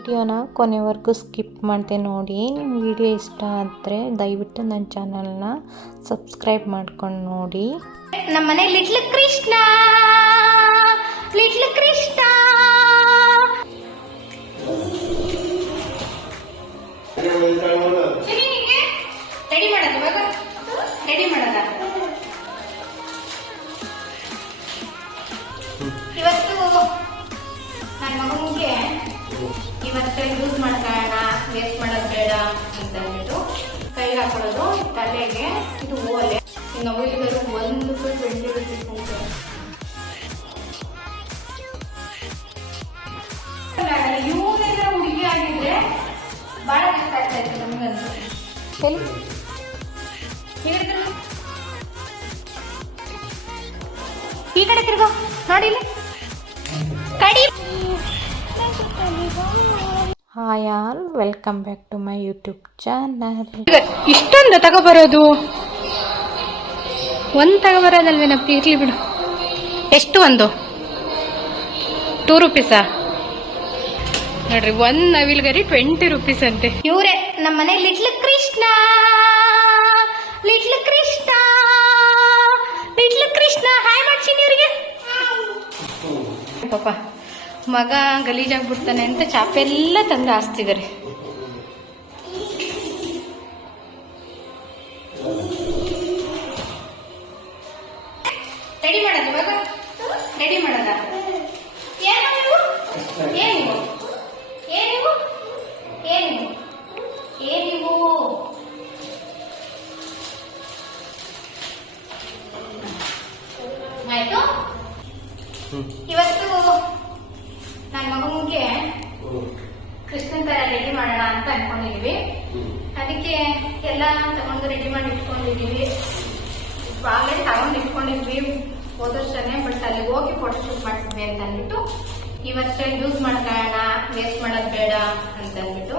ವಿಡಿಯೋನ ಕೊನೆವರೆಗೂ ಸ್ಕಿಪ್ ಮಾಡಿದೆ ನೋಡಿ. ನಿಮ್ಮ ವಿಡಿಯೋ ಇಷ್ಟ ಆದರೆ ದಯವಿಟ್ಟು ನನ್ನ ಚಾನಲ್ನ ಸಬ್ಸ್ಕ್ರೈಬ್ ಮಾಡ್ಕೊಂಡು ನೋಡಿ. ನಮ್ಮನೆ little Krishna little Krishna. Ready ಮಾಡೋದು ರೆಡಿ ಮಾಡೋದ? ಇವತ್ತು ನನ್ನ ಮಗನಿಗೆ ಇವತ್ತು ಯೂಸ್ ಮಾಡ್ಕೊಳ್ಳೋಣ ವೇಸ್ಟ್ ಮಾಡೋದು ಬೇಡ ಅಂತ ಹೇಳ್ಬಿಟ್ಟು ಕೈಗೆ ಹಾಕೊಳ್ಳೋದು ತಲೆಗೆ ಇದು ಓಲೆ. ನಾವು ಇದರ ಒಂದು ಟ್ವೆಂಟಿ ರುಪೀಸ್ ಅಂತ ಇವನೇನ ಹುಡುಗಿ ಆಗಿದ್ರೆ ಬಹಳ ಕಷ್ಟ ಆಗ್ತಾ ಇತ್ತು ನಮಗಂತೂ. ಎಲ್ಲಿ ಹೇಳಿದ್ರು. ಈ ಕಡೆ ತಿರ್ಗೋ ನೋಡಿ. ಕಡಿ. Hi all welcome back to my YouTube channel ಇಷ್ಟೊಂದು ತಗೋಬರೋದು? ಒಂದು ತಗೋಬರೋದಲ್ವೇನಪ್ಪ ಇರ್ಲಿ ಬಿಡು. ಎಷ್ಟು ಒಂದು? ಟೂ ರುಪೀಸಾ ನೋಡ್ರಿ ಒಂದ್ ನವಿಲ್ಗರಿ ಟ್ವೆಂಟಿ ರುಪೀಸ್ ಅಂತೆ. ಇವರೇ ನಮ್ಮ ಮನೆ little Krishna little Krishna little Krishna hi ಮಾಡ್ತೀನಿ ಇವರಿಗೆ. ಪಾಪ ಮಗ ಗಲೀಜಾಗ್ಬಿಡ್ತಾನೆ ಅಂತ ಚಾಪೆಲ್ಲ ತಂದು ಹಾಸ್ತಿದ್ದಾರೆ ರೆಡಿ ಮಾಡೋದು ಇವಾಗ ರೆಡಿ ಮಾಡೋದ? ಏನು ಏನು ಏನು ಏನು ಏನಿವು ಆಯ್ತು? ಇವತ್ತು ನನ್ನ ಮಗನಿಗೆ ಕೃಷ್ಣನ್ ತರ ರೆಡಿ ಮಾಡೋಣ ಅಂತ ಅನ್ಕೊಂಡಿದೀವಿ ಅದಕ್ಕೆ ಎಲ್ಲ ತಗೊಂಡು ರೆಡಿ ಮಾಡಿ ಇಟ್ಕೊಂಡಿದೀವಿ ಆಲ್ರೆಡಿ ತಗೊಂಡು ಇಟ್ಕೊಂಡಿದ್ವಿ ಹೋದ ವರ್ಷನೇ ಬಟ್ ಅಲ್ಲಿಗೆ ಹೋಗಿ ಫೋಟೋ ಶೂಟ್ ಮಾಡ್ತಿದ್ವಿ ಅಂತ ಅಂದ್ಬಿಟ್ಟು ಈ ವರ್ಷ ಯೂಸ್ ಮಾಡ್ಕೊಳ್ಳೋಣ ವೇಸ್ಟ್ ಮಾಡೋದ್ ಬೇಡ ಅಂತ ಅಂದ್ಬಿಟ್ಟು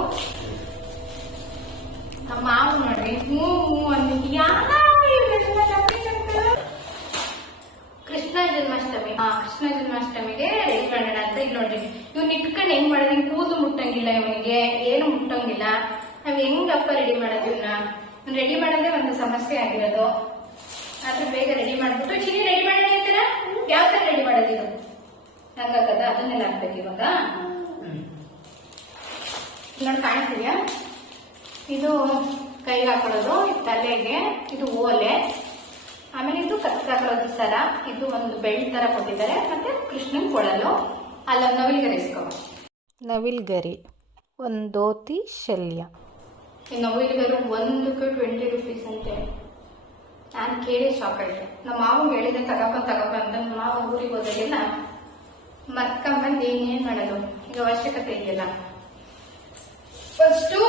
ನಮ್ಮ ಮಾವು ನೋಡ್ರಿ ಹ್ಞೂ ಹ್ಞೂ ಅಂದ್ಬಿಟ್ಟು ಕೃಷ್ಣ ಜನ್ಮಾಷ್ಟಮಿ ಹಾ ಕೃಷ್ಣ ಜನ್ಮಾಷ್ಟಮಿಗೆ ರೆಡಿ ಮಾಡೋಣ ಅಂತ ಇಲ್ಲಿ ನೋಡ್ರಿ ಇವ್ನ ಇಟ್ಕೊಂಡು ಹೆಂಗ್ ಮಾಡೋದು ಹಿಂಗ್ ಕೂದಲು ಮುಟ್ಟಂಗಿಲ್ಲ ಇವನಿಗೆ, ಏನು ಮುಟ್ಟಂಗಿಲ್ಲ. ನಾವ್ ಅಪ್ಪ ರೆಡಿ ಮಾಡೋದು ರೆಡಿ ಮಾಡೋದೇ ಒಂದು ಸಮಸ್ಯೆ ಆಗಿರೋದು. ಆದ್ರೆ ಬೇಗ ರೆಡಿ ಮಾಡ್ಬಿಟ್ಟು ಚಿನ್ನಿ ರೆಡಿ ಮಾಡೋಣ ಅಂತೀರ? ಯಾವ ತರ ರೆಡಿ ಮಾಡೋದು ಹಂಗಾಗದ ಅದನ್ನೆಲ್ಲ ಹಾಕ್ಬೇಕು ಇವಾಗ. ನೋಡಿ ಕಾಣ್ತೀಯ ಇದು ಕೈಗೆ ಹಾಕೊಳ್ಳೋದು ತಲೆಗೆ, ಇದು ಓಲೆ. ಆಮೇಲೆ ಇದು ಕತ್ತಿ ಹಾಕೊಳ್ಳೋದು ಸರ ಇದು ಒಂದು ಬೆಳ್ಳಿ ತರ ಕೊಟ್ಟಿದ್ದಾರೆ. ಮತ್ತೆ ಕೃಷ್ಣನ್ ಕೊಡಲು ಅಲ್ಲ ನವಿಲಿಗೆ ನವಿಲ್ಗರಿ ಒಂದು ಧೋತಿ ಶಲ್ಯ. ನವಿಲ್ಗರು ಒಂದಕ್ಕೆ ಟ್ವೆಂಟಿ ರುಪೀಸ್ ಅಂತೆ. ನಾನು ಕೇಳಿ ಶಾಕ್ ಆಯ್ತು ನಮ್ಮ ಮಾವು ಹೇಳಿದೆ ತಗಪ್ಪ ತಗಪ್ಪ ಅಂತ ನಮ್ಮ ಮಾವ ಊರಿಗೆ ಹೋದಾಗೆಲ್ಲ ಮರ್ಕೊಂಬಂದು ಏನೇನ್ ಮಾಡೋದು? ಈಗ ಅವಶ್ಯಕತೆ ಇದೆಯಲ್ಲ. ಫಸ್ಟು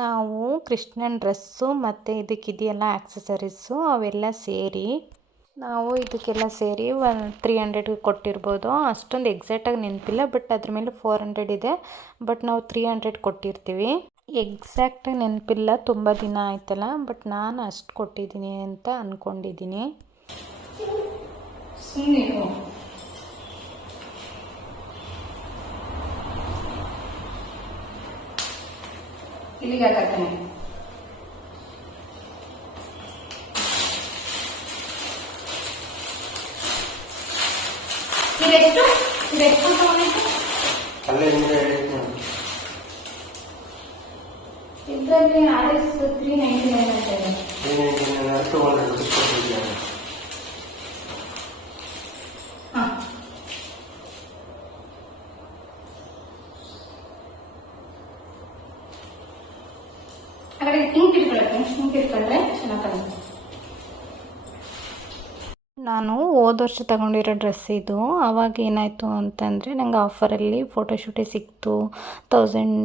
ನಾವು ಕೃಷ್ಣನ್ ಡ್ರೆಸ್ಸು ಮತ್ತು ಇದಕ್ಕಿದೆಯಲ್ಲ ಆಕ್ಸಸರೀಸು ಅವೆಲ್ಲ ಸೇರಿ ನಾವು ಇದಕ್ಕೆಲ್ಲ ಸೇರಿ ಒನ್ ತ್ರೀ ಹಂಡ್ರೆಡ್ಗೆ ಕೊಟ್ಟಿರ್ಬೋದು. ಅಷ್ಟೊಂದು ಎಕ್ಸಾಕ್ಟಾಗಿ ನೆನಪಿಲ್ಲ ಬಟ್ ಅದ್ರ ಮೇಲೆ ಫೋರ್ ಹಂಡ್ರೆಡ್ ಇದೆ. ಬಟ್ ನಾವು ತ್ರೀ ಹಂಡ್ರೆಡ್ ಕೊಟ್ಟಿರ್ತೀವಿ. ಎಕ್ಸಾಕ್ಟಾಗಿ ನೆನಪಿಲ್ಲ, ತುಂಬ ದಿನ ಆಯ್ತಲ್ಲ ಬಟ್ ನಾನು ಅಷ್ಟು ಕೊಟ್ಟಿದ್ದೀನಿ ಅಂತ ಅಂದ್ಕೊಂಡಿದ್ದೀನಿ ಇಲ್ಲಿಗೆ ಇದೆಷ್ಟು ಇದೆಷ್ಟು ತಗೊಂಡಿದ್ದು ಅಲ್ಲೇ ಹಿಂದೆ edit ಮಾಡು. ಇದರಲ್ಲಿ R S three ninety nine ಅಂತ ಇದೆ ನೀನು ಇದನ್ನ ಹತ್ತು hundred rupees ಕೊಟ್ಟಿದ್ದೀಯ. ಹಾ ಹಾಗಾದ್ರೆ ಹಿಂಗ್ ತಿರ್ಕೊಳಕ್ಕೆ ಹಿಂಗ್ ತಿರ್ಕೊಂಡ್ರೆ ಚೆನ್ನಾಗಿ ಕಾಣುತ್ತೆ ನಾನು ಹೋದ ವರ್ಷ ತಗೊಂಡಿರೋ ಡ್ರೆಸ್ ಇದು. ಆವಾಗ ಏನಾಯಿತು ಅಂತಂದರೆ ನಂಗೆ ಆಫರಲ್ಲಿ ಫೋಟೋಶೂಟೇ ಸಿಕ್ತು. ತೌಸಂಡ್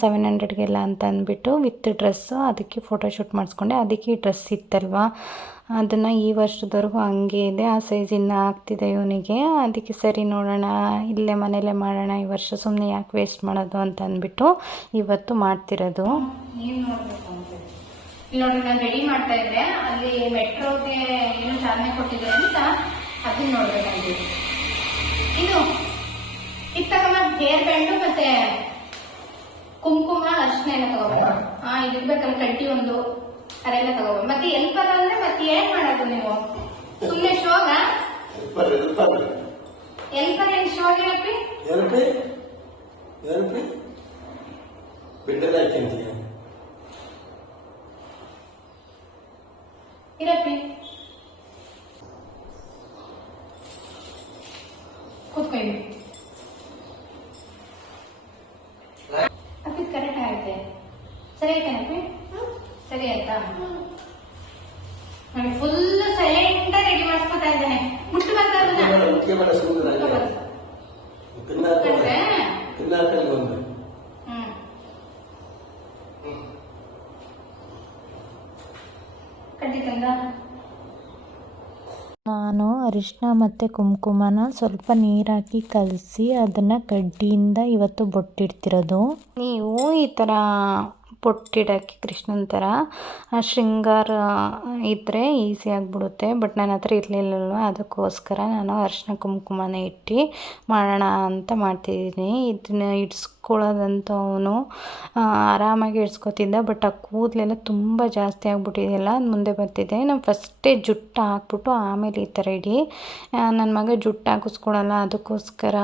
ಸೆವೆನ್ ಹಂಡ್ರೆಡ್ಗೆಲ್ಲ ಅಂತ ಅಂದ್ಬಿಟ್ಟು ವಿತ್ ಡ್ರೆಸ್ಸು ಅದಕ್ಕೆ ಫೋಟೋಶೂಟ್ ಮಾಡಿಸ್ಕೊಂಡೆ. ಅದಕ್ಕೆ ಡ್ರೆಸ್ ಇತ್ತಲ್ವ? ಅದನ್ನು ಈ ವರ್ಷದವರೆಗೂ ಹಂಗೆ ಇದೆ. ಆ ಸೈಜ್ ಆಗ್ತಿದೆ ಇವನಿಗೆ. ಅದಕ್ಕೆ ಸರಿ ನೋಡೋಣ, ಇಲ್ಲೇ ಮನೇಲೇ ಮಾಡೋಣ, ಈ ವರ್ಷ ಸುಮ್ಮನೆ ಯಾಕೆ ವೇಸ್ಟ್ ಮಾಡೋದು ಅಂತ ಅಂದ್ಬಿಟ್ಟು ಇವತ್ತು ಮಾಡ್ತಿರೋದು. ಏನು ನೋಡ್ಬೇಕು. ಅಂತ ಇಲ್ಲಿ ನೋಡಿ ನಾನು ರೆಡಿ ಮಾಡ್ತಾ ಇದ್ದೆ. ಅಲ್ಲಿ ಮೆಟ್ರೋಗೆ ಏನು ಚಾಲನೆ ಕೊಟ್ಟಿದೆ ಅಂತ ಅದನ್ನ ನೋಡ್ಬೇಕಂತೀವಿ ಇನ್ನು ಇದು ಹೇರ್ ಬ್ಯಾಂಡು ಮತ್ತೆ ಕುಂಕುಮ ಅರ್ಶನ ಎಲ್ಲ ತಗೋಬೇಕು. ಹಾ ಇದಿರ್ಬೇಕಲ್ಲ ಕಡ್ಡಿ ಒಂದು ಅದೆಲ್ಲ ತಗೋಬೇಕು. ಮತ್ತೆ ಎಲ್ಪರ್ ಅಂದ್ರೆ ಮತ್ತೆ ಏನ್ ಮಾಡೋದು ನೀವು? ಸುಮ್ಮನೆ ಶೋಗ? Helper helper. ಏನ್ ಶೋಗ ಇರಪ್ಪಿ ಏನಪ್ಪಿ ಏನಪ್ಪಿ ಬಿಡ್ಡದ ಹಾಕ್ಯಂತೀಯ ಇರಪ್ಪಿ ಕೂತ್ಕೊಳ್ಳಿ ಅಪ್ಪಿ ಕರೆಕ್ಟ್ ಆಗುತ್ತೆ ಸರಿ ಆಯ್ತಾನಪ್ಪಿ ಸರಿ ಆಯ್ತಾ ನೋಡಿ ಫುಲ್ ಸೈಲೆಂಟ್ ರೆಡಿ ಮಾಡಿಸ್ಕೊತಾ ಇದ್ದಾನೆ ಮುಟ್ಟು ಬರ್ತಾರಲ್ಲ ಮುಖ್ಯ ಬೇಡ ಸುಮ್ಮನೆ ತಿನ್ನಾಕ ತಿನ್ನಾಕ ಒಂದು ಹ್ಮ್ ಕಡ್ಡಿ ತಂದ ನಾನು ಅರಿಶಿನ ಮತ್ತು ಕುಂಕುಮನ ಸ್ವಲ್ಪ ನೀರಾಕಿ ಕಲಸಿ ಅದನ್ನು ಕಡ್ಡಿಯಿಂದ ಇವತ್ತು ಬೊಟ್ಟಿಡ್ತಿರೋದು. ನೀವು ಈ ಥರ ಬೊಟ್ಟಿಡೋಕ್ಕೆ ಕೃಷ್ಣನ ಥರ ಶೃಂಗಾರ ಇದ್ದರೆ ಈಸಿ ಆಗಿಬಿಡುತ್ತೆ. ಬಟ್ ನನ್ನ ಹತ್ರ ಇರಲಿಲ್ಲಲ್ವ, ಅದಕ್ಕೋಸ್ಕರ ನಾನು ಅರಿಶಿನ ಕುಂಕುಮನ ಇಟ್ಟು ಮಾಡೋಣ ಅಂತ ಮಾಡ್ತಿದ್ದೀನಿ. ಇದನ್ನ ಇಡ್ಸ್ಕೊಳ್ಳೋದಂತೂ ಆರಾಮಾಗಿ ಇಡ್ಸ್ಕೊತಿದ್ದ ಬಟ್ ಆ ಕೂದಲೆಲ್ಲ ತುಂಬ ಜಾಸ್ತಿ ಆಗಿಬಿಟ್ಟಿದೆಯಲ್ಲ ಮುಂದೆ ಬರ್ತಿದೆ. ನಾನು ಫಸ್ಟೇ ಜುಟ್ಟು ಹಾಕ್ಬಿಟ್ಟು ಆಮೇಲೆ ಈ ಥರ ಇಡಿ. ನನ್ನ ಮಗ ಜುಟ್ಟು ಹಾಕಿಸ್ಕೊಳಲ್ಲ, ಅದಕ್ಕೋಸ್ಕರ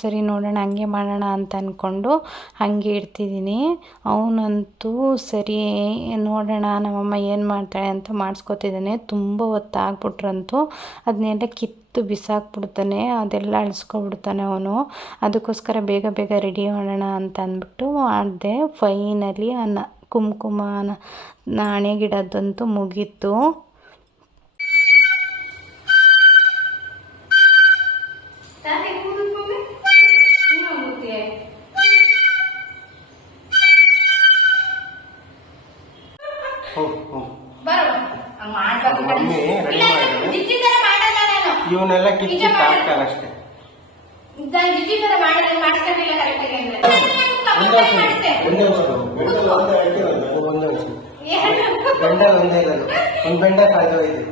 ಸರಿ ನೋಡೋಣ, ಹಂಗೆ ಮಾಡೋಣ ಅಂತ ಅಂದ್ಕೊಂಡು ಹಾಗೆ ಇಡ್ತಿದ್ದೀನಿ. ಅವನಂತೂ ಸರಿ, ನೋಡೋಣ, ನಮ್ಮಮ್ಮ ಏನು ಮಾಡ್ತಾಳೆ ಅಂತ ಮಾಡಿಸ್ಕೊತಿದ್ದಾನೆ. ತುಂಬ ಹೊತ್ತು ಆಗ್ಬಿಟ್ರಂತೂ ಅದನ್ನೆಲ್ಲ ಕಿತ್ತು ಬಿಸಾಕ್ಬಿಡ್ತಾನೆ ಅದೆಲ್ಲ ಅಳಿಸ್ಕೊಬಿಡ್ತಾನೆ ಅವನು. ಅದಕ್ಕೋಸ್ಕರ ಬೇಗ ಬೇಗ ರೆಡಿ ಮಾಡೋಣ ಅಂತ ಅಂದ್ಬಿಟ್ಟು ಮಾಡಿದೆ ಫೈನಲಿ ಅನ್ನ ಕುಂಕುಮನ ಹಣೆಗಿಡೋದಂತೂ ಮುಗೀತು. ಮಾಡ್ಬೇಕು. ಮಮ್ಮಿ ಮಾಡಿದ್ರು. ಇವನ್ನೆಲ್ಲ ಕಿಚ್ಚಿ ನಿಜ ಹಾಕ್ತಾರೆ ಅಷ್ಟೇ. ನಾನು. ಬೆಂಡಲ್ ಒಂದೇ ಇರೋದು ಒಂದು ಬೆಂಡ ಒಂದೇ ಬೈದು.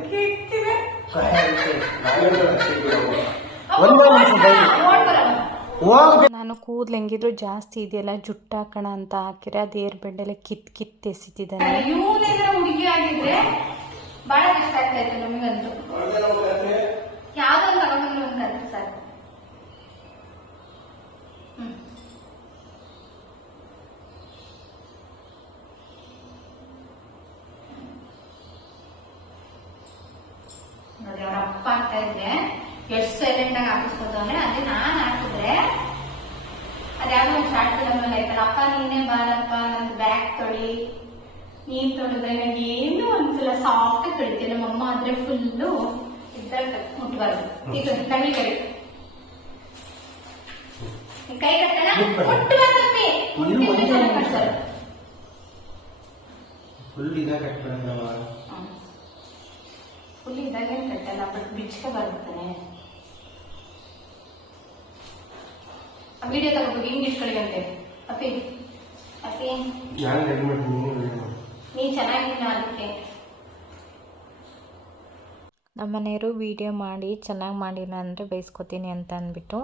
ಕೂದಲು ಹೆಂಗಿದ್ರು ಜಾಸ್ತಿ ಇದೆಯಲ್ಲ ಜುಟ್ಟು ಹಾಕೋಣ ಅಂತ ಹಾಕಿದ್ರೆ ಅದು ಏರ್ ಬೆಂಡೆಲ್ಲ ಕಿತ್ ಕಿತ್ ಎಸಿತಿದ್ದಾನೆ. ಹುಡುಗಿ ಆಗಿದ್ರೆ ಬಹಳ ಕಷ್ಟ ಆಗ್ತಾ ಇತ್ತು ನಮಗಂತೂ ಯಾವ್ದೋ ಒಂದು ತಗೊಂಡ್ಬಂದು ಒಂದು ಕಲ್ತು ಸಾಕು ಹ್ಮ್ ನೋಡಿ ಅವ್ರ ಅಪ್ಪ ಆಗ್ತಾ ಇದ್ರೆ ಎಷ್ಟು ಸೈಲೆಂಟ್ ಆಗಿ ಹಾಕಿಸ್ಕೊತವ್ರೆ ಅದೇ ನಾನ್ ಹಾಕಿದ್ರೆ ಅದ್ಯಾವ್ದೋ ಒಂದು ಶಾರ್ಟ್ ಫಿಲಮ್ ಅಲ್ಲಿ ಆಯ್ತಲ್ಲ ಅಪ್ಪ ನೀನೇ ಬಾರಪ್ಪ ನಂದು ಬ್ಯಾಗ್ ತೊಳಿ ನೀನ್ ತೊಳೆದ್ರೆ ನಂಗೆ ಏನು ಅನ್ಸಲ್ಲ ಸಾಫ್ಟ್ ಆಗಿ ಕಡಿತೆ ನಮ್ಮ ಅಮ್ಮ ಆದ್ರೆ ಫುಲ್ಲು ಇದ್ದಾಗ ಮುಟ್ಬಾರ್ದು. ಈಗ ಕೈ ನಿನ್ ಕೈ ಕಟ್ಟಣ ಮುಟ್ಟಿದ್ರೆ. ಫುಲ್ ಇದಾಗ. ಫುಲ್ ಇದಾಗೆ ಕಟ್ಟಲ್ಲ ಬಟ್ ಬಿಚ್ಕ ಬರ್ತಾನೆ ಆ ವಿಡಿಯೋ ತಗೋಬೇಕು ಹಿಂಗ್ ಇಟ್ಕೊಳ್ಳಿಗಂತೆ ಅಪ್ಪಿ. ಅಪ್ಪಿ. ನಾನು ರೆಡಿ ಮಾಡ್ತೀನಿ ನೀನು ಚೆನ್ನಾಗಿಲ್ಲ ಅದಕ್ಕೆ? ನಮ್ಮನೆಯವರು ವೀಡಿಯೋ ಮಾಡಿ ಚೆನ್ನಾಗಿ ಮಾಡಿಲ್ಲ ಅಂದರೆ ಬೈಸ್ಕೊತೀನಿ ಅಂತ ಅಂದ್ಬಿಟ್ಟು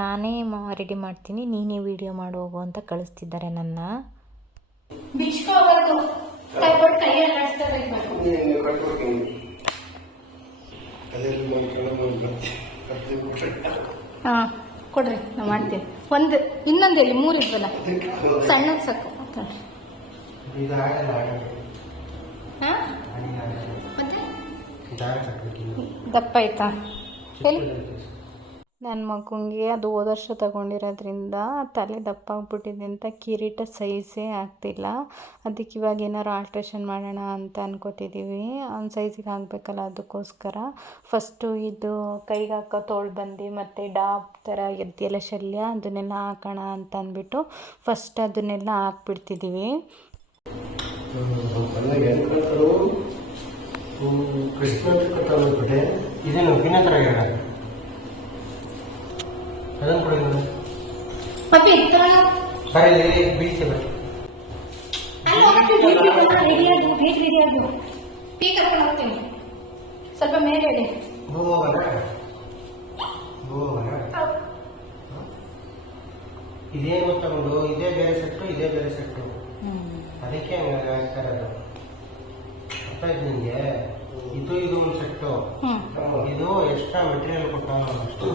ನಾನೇ ರೆಡಿ ಮಾಡ್ತೀನಿ ನೀನೇ ವೀಡಿಯೋ ಮಾಡಿ ಹೋಗು ಅಂತ ಕಳಿಸ್ತಿದ್ದಾರೆ ನನ್ನ. ನಮ್ಮ ಹಾಂ ಕೊಡ್ರಿ ನಾ ಮಾಡ್ತೀನಿ. ಒಂದು ಇನ್ನೊಂದು ಎಲ್ಲಿ? ಮೂರು ಇದ್ವಲ್ಲ? ಸಣ್ಣದು ಸಾಕು. ಮತ್ತೆ? ದಪ್ಪ ಆಯ್ತಾ ಎಲ್ಲಿ? ನನ್ನ ಮಗುಂಗೆ ಅದು ಹೋದ ವರ್ಷ ತಗೊಂಡಿರೋದ್ರಿಂದ ತಲೆ ದಪ್ಪ ಆಗ್ಬಿಟ್ಟಿದೆ ಅಂತ ಕಿರೀಟ ಸೈಜೇ ಆಗ್ತಿಲ್ಲ. ಅದಕ್ಕೆ ಇವಾಗ ಏನಾರು ಆಲ್ಟ್ರೇಷನ್ ಮಾಡೋಣ ಅಂತ ಅನ್ಕೋತಿದ್ದೀವಿ ಅವ್ನ ಸೈಜಿಗೆ ಆಗಬೇಕಲ್ಲ ಅದಕ್ಕೋಸ್ಕರ. ಫಸ್ಟು ಇದು ಕೈಗೆ ಹಾಕೋ ತೋಳು ಬಂದು ಮತ್ತು ಡಾಬ್ ಥರ ಎದ್ದೆಲ್ಲ ಶಲ್ಯ ಅದನ್ನೆಲ್ಲ ಹಾಕೋಣ ಅಂತ ಅಂದ್ಬಿಟ್ಟು ಫಸ್ಟ್ ಅದನ್ನೆಲ್ಲ ಹಾಕ್ಬಿಡ್ತಿದ್ದೀವಿ ಕಟ್ತಾರೆ ಕೃಷ್ಣ ಕಟ್ಟೋದು ಬಿಟ್ಟೆ ಇದೇನು ಭಿನ್ನ ಥರ ಹೇಳ ಅದನ್ನು ಕೊಡಿ ನೋಡಿ ಪಪ್ಪಿ ತಗೊಳ್ಳೋ. ಬರೀ ಬೀಚ್ ಬರೀ ಸ್ವಲ್ಪ ಮೇಲೆ ಹೇಳಿ ಇದೇನು ಗೊತ್ತಗೊಂಡು ಇದೇ ಬೇರೆ ಸೆಟ್ಟು ಇದೇ ಬೇರೆ ಸೆಟ್ಟು ಅದಕ್ಕೆ ಹಂಗಾಗಿ ಆಗ್ತಾ ಇರೋದು ಅರ್ಥ ಆಯ್ತು ನಿಂಗೆ ಇದು ಇದು ಒಂದು ಸೆಟ್ಟು. ಇದು ಎಕ್ಸ್ಟ್ರಾ ಮೆಟೀರಿಯಲ್ ಕೊಟ್ಟ ಅಷ್ಟು.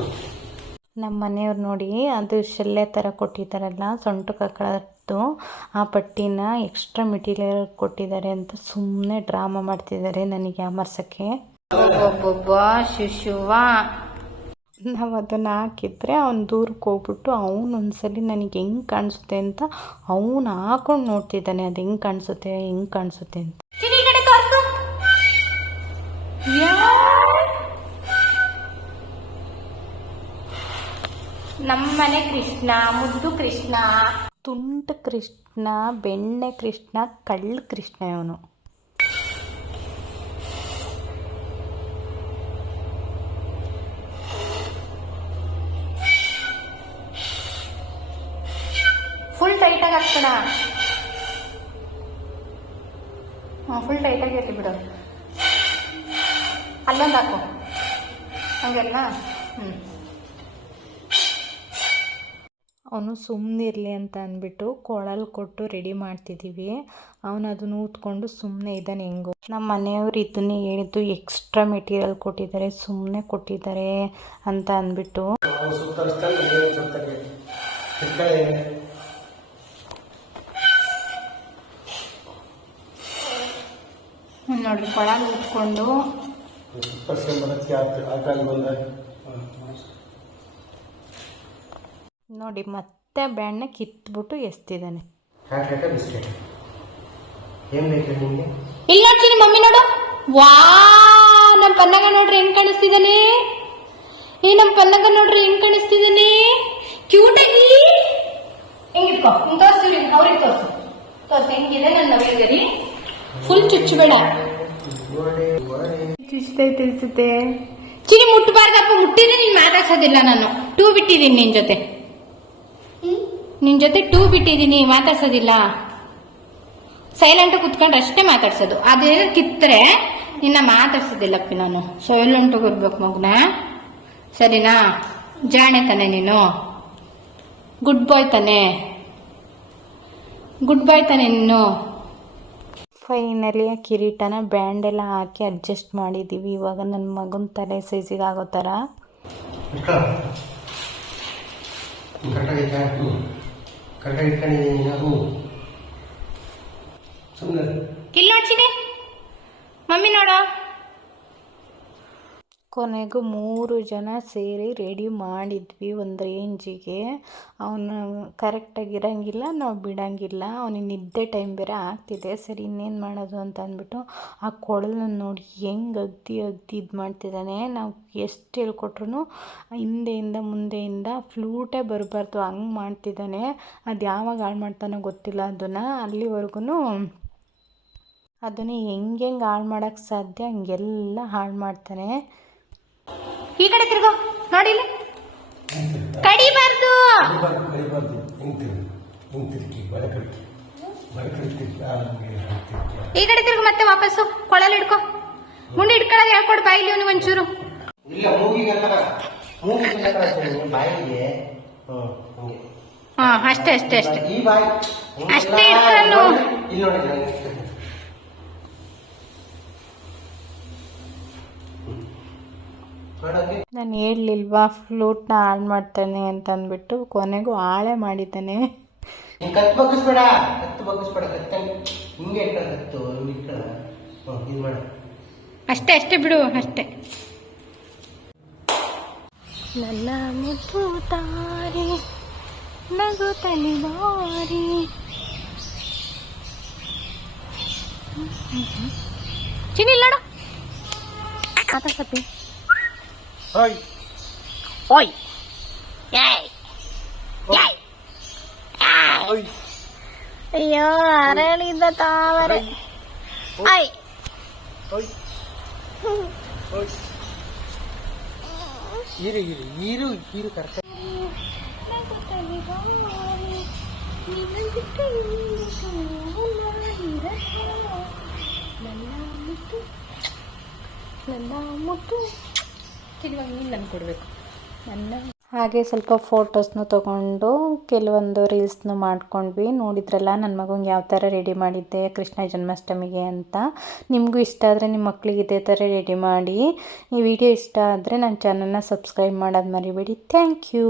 ನಮ್ಮ ಮನೆಯವ್ರು ನೋಡಿ ಅದು ಶೆಲ್ಲೆ ಥರ ಕೊಟ್ಟಿದ್ದಾರಲ್ಲ ಸೊಂಟು ಕಕ್ಕಳದ್ದು ಆ ಪಟ್ಟಿನ ಎಕ್ಸ್ಟ್ರಾ ಮೆಟೀರಿಯಲ್ ಕೊಟ್ಟಿದ್ದಾರೆ ಅಂತ ಸುಮ್ಮನೆ ಡ್ರಾಮಾ ಮಾಡ್ತಿದ್ದಾರೆ ನನಗೆ ಯಾಮರ್ಸೋಕ್ಕೆ ಒಬ್ಬೊಬ್ಬ ಶಿಶುವ. ನಾವು ಅದನ್ನು ಹಾಕಿದ್ರೆ ಅವ್ನು ದೂರಕ್ಕೆ ಹೋಗ್ಬಿಟ್ಟು ಅವನು ಒಂದ್ಸಲಿ ನನಗೆ ಹೆಂಗೆ ಕಾಣಿಸುತ್ತೆ ಅಂತ ಅವನು ಹಾಕೊಂಡು ನೋಡ್ತಿದ್ದಾನೆ. ಅದು ಹೆಂಗೆ ಕಾಣಿಸುತ್ತೆ ಹೆಂಗೆ ಕಾಣಿಸುತ್ತೆ ಅಂತ. ನಮ್ಮನೆ ಕೃಷ್ಣ ಮುದ್ದು ಕೃಷ್ಣ. ತುಂಟ ಕೃಷ್ಣ ಬೆಣ್ಣೆ ಕೃಷ್ಣ ಕಳ್ಳ ಕೃಷ್ಣ ಇವನು. ಟೈಟಾಗಿ ಹಾಕ್ಸೋಣ. ಹಾಂ ಫುಲ್ ಟೈಟಾಗಿ ಇರಲಿ ಬಿಡು. ಅಲ್ಲೊಂದು ಹಾಕು. ಹಂಗೆಲ್ಲ ಹ್ಞೂ ಅವನು ಸುಮ್ಮನಿರಲಿ ಅಂತ ಅಂದ್ಬಿಟ್ಟು ಕೊಳಲ್ ಕೊಟ್ಟು ರೆಡಿ ಮಾಡ್ತಿದ್ದೀವಿ ಅವನು ಅದನ್ನು ಊದ್ಕೊಂಡು ಸುಮ್ಮನೆ ಇದ್ದಾನೆ ಹೆಂಗೋ. ನಮ್ಮ ಮನೆಯವ್ರು ಇದನ್ನೇ ಹೇಳಿದ್ದು ಎಕ್ಸ್ಟ್ರಾ ಮೆಟೀರಿಯಲ್ ಕೊಟ್ಟಿದ್ದಾರೆ ಸುಮ್ಮನೆ ಕೊಟ್ಟಿದ್ದಾರೆ ಅಂತ ಅಂದ್ಬಿಟ್ಟು. ನೋಡ್ರಿ, ಕೊಳಲು ಉಟ್ಕೊಂಡು ನೋಡಿ, ಮತ್ತೆ ಬೆಣ್ಣೆ ಕಿತ್ಬಿಟ್ಟು ಎಸ್ತಿದ್ದಾನೆ. ಇಲ್ಲಿ ನೋಡ್ತೀನಿ ಮಮ್ಮಿ ನೋಡು. ವಾ ನಮ್ಮ ಪನ್ನಗ ನೋಡ್ರಿ ಹೆಂಗ್ ಕಾಣಿಸ್ತಿದ್ದಾನೆ. ಏ ನಮ್ಮ ಪನ್ನಗ ನೋಡ್ರಿ ಹೆಂಗ್ ಕಾಣಿಸ್ತಿದ್ದಾನೆ. ಕ್ಯೂಟ್ ಆಗಿ ಹೆಂಗಿಟ್ಕೋ ಹಿಂಗ್ ತೋರ್ಸಿ ಅವ್ರಿಗೆ ತೋರ್ಸು. ತೋರಿಸಿ, ಹೆಂಗಿದೆ ನನ್ನ ನವಿಲ್ಗರಿ ಫುಲ್ ಚುಚ್ಚಬೇಡ. ಚುಚ್ತೈತೆ ಅನ್ಸುತ್ತೆ ಚಿನಿ ಮುಟ್ಟಬಾರ್ದಪ್ಪ ಮುಟ್ಟಿದ್ರೆ ನೀನ್ ಮಾತಾಡ್ಸೋದಿಲ್ಲ ನಾನು. ಟೂ ಬಿಟ್ಟಿದ್ದೀನಿ ನಿನ್ ಜೊತೆ. ನಿನ್ ಜೊತೆ ಟೂ ಬಿಟ್ಟಿದ್ದೀನಿ ಮಾತಾಡ್ಸೋದಿಲ್ಲ. ಸೈಲೆಂಟ್ ಕುತ್ಕೊಂಡು ಅಷ್ಟೇ ಮಾತಾಡ್ಸೋದು. ಅದೇನು ಕಿತ್ತರೆ ನಿನ್ನ ಮಾತಾಡ್ಸೋದಿಲ್ಲಪ್ಪಿ ನಾನು. ಸೈಲೆಂಟ್ ಇರ್ಬೇಕು ಮಗ್ನ. ಸರಿನಾ? ಜಾಣೆ ತಾನೆ ನೀನು. ಗುಡ್ ಬಾಯ್ ತಾನೆ. ಗುಡ್ ಬಾಯ್ ತಾನೆ ನೀನು. ಫೈನಲಿ ಆ ಕಿರೀಟನ ಬ್ಯಾಂಡ್ ಎಲ್ಲ ಹಾಕಿ ಅಡ್ಜಸ್ಟ್ ಮಾಡಿದ್ದೀವಿ. ಇವಾಗ ನನ್ನ ಮಗನ ತಲೆ ಸೈಜಿಗೆ ಆಗೋ ಥರ ಇಲ್ಲ ಮಮ್ಮಿ ನೋಡೋ. ಕೊನೆಗೂ ಮೂರು ಜನ ಸೇರಿ ರೆಡಿ ಮಾಡಿದ್ವಿ ಒಂದು ರೇಂಜಿಗೆ ಅವನು ಕರೆಕ್ಟಾಗಿ ಇರೋಂಗಿಲ್ಲ, ನಾವು ಬಿಡೋಂಗಿಲ್ಲ. ಅವನಿಗೆ ನಿದ್ದೆ ಟೈಮ್ ಬೇರೆ ಆಗ್ತಿದೆ. ಸರಿ, ಇನ್ನೇನು ಮಾಡೋದು ಅಂತ ಅಂದ್ಬಿಟ್ಟು ಆ ಕೊಳಲನ್ನ ನೋಡಿ ಹೆಂಗೆ ಅಗ್ದಿ ಅಗ್ದಿ ಇದು ಮಾಡ್ತಿದ್ದಾನೆ ನಾವು ಎಷ್ಟು ಹೇಳ್ಕೊಟ್ರು ಹಿಂದೆಯಿಂದ ಮುಂದೆಯಿಂದ ಫ್ಲೂಟೇ ಬರಬಾರ್ದು, ಹಂಗೆ ಮಾಡ್ತಿದ್ದಾನೆ ಅದು ಯಾವಾಗ ಹಾಳು ಮಾಡ್ತಾನೋ ಗೊತ್ತಿಲ್ಲ ಅದನ್ನು. ಅಲ್ಲಿವರೆಗೂ ಅದನ್ನು ಹೆಂಗೆ ಹಾಳು ಮಾಡೋಕ್ಕೆ ಸಾಧ್ಯ ಹಂಗೆಲ್ಲ ಹಾಳು ಮಾಡ್ತಾನೆ. ಈ ಕಡೆ ತಿರ್ಗೋ ನೋಡಿ ಇಲ್ಲಿ ಕಡಿಬಾರ್ದು ಕಡಿಬಾರ್ದು ಕಡಿಬಾರ್ದು ಹಿಂಗೆ ತಿರುಗಿ ಹಿಂಗೆ ತಿರುಗಿ ಬಡಕಡಿಕೆ ಬಡಕಡಿಕೆ ಈ ಕಡೆ ತಿರ್ಗು ಮತ್ತೆ ವಾಪಸ್ಸು ಕೊಳಲ್ ಹಿಡ್ಕೊ ಮುಂದೆ ಹಿಡ್ಕೊಳ್ಳೋದು ಹೇಳ್ಕೊಡು ಬಾಯಿಲಿ ಅವನಿಗೆ ಒಂಚೂರು ಇಲ್ಲ ಮೂಗಿಗೆಲ್ಲ ಮೂಗಿಗೆಲ್ಲ ಬಾಯಿಗೆ ಹ್ಞೂ ಹಂಗೆ ಹಾ ಅಷ್ಟೇ ಅಷ್ಟೇ ಅಷ್ಟೇ ಈ ಬಾಯಿ ಅಷ್ಟೇ ಇಟ್ಕೊಂಡು. ಇಲ್ಲಿ ನೋಡಿ ಇಲ್ಲಿ ನೋಡಿ. ಹ್ಮ್. ಮಾಡೋಕೆ ನಾನು ಹೇಳಲಿಲ್ವಾ? ಫ್ಲೂಟ್ನ ಹಾಳು ಮಾಡ್ತಾನೆ ಅಂತ ಅಂದ್ಬಿಟ್ಟು ಕೊನೆಗೂ ಹಾಳೆ ಮಾಡಿದ್ದಾನೆ. ಕತ್ತು ಬಗ್ಗಿಸ್ಬೇಡ ಕತ್ತು ಬಗ್ಗಿಸ್ಬೇಡ ಹಿಂಗೆ. ಕತ್ತು ಇದು ಮಾಡ. ಅಷ್ಟೇ ಅಷ್ಟೇ ಬಿಡು ಅಷ್ಟೇ. ನನ್ನ ಮುದ್ದು ತಾರೆ ನಗು ತಲಿದಾರಿ ಚಿನ್ನಿಲ್ಲಡ ಇಲ್ಲ ನೋಡು. Hoi. Hoi. Jij. Jij. Hoi. അയ്യോ ആരാണ് ഇന്ന താമര ഐ ഇരു ഇരു ഇരു ഇരു കറക്റ്റ് നല്ല മുട്ടു നല്ല മുട്ടു ಇವಾಗ ನೀನು ನಾನು ಕೊಡಬೇಕು. ನನ್ನ ಹಾಗೆ ಸ್ವಲ್ಪ ಫೋಟೋಸ್ನು ತೊಗೊಂಡು ಕೆಲವೊಂದು ರೀಲ್ಸ್ನು ಮಾಡ್ಕೊಂಡ್ವಿ. ನೋಡಿದ್ರಲ್ಲ ನನ್ನ ಮಗಂಗೆ ಯಾವ ಥರ ರೆಡಿ ಮಾಡಿದ್ದೆ, ಕೃಷ್ಣ ಜನ್ಮಾಷ್ಟಮಿಗೆ ಅಂತ. ನಿಮಗೂ ಇಷ್ಟ ಆದರೆ ನಿಮ್ಮ ಮಕ್ಕಳಿಗೆ ಇದೇ ಥರ ರೆಡಿ ಮಾಡಿ. ಈ ವಿಡಿಯೋ ಇಷ್ಟ ಆದರೆ ನನ್ನ ಚಾನಲ್ನ ಸಬ್ಸ್ಕ್ರೈಬ್ ಮಾಡೋದು ಮರಿಬೇಡಿ. Thank you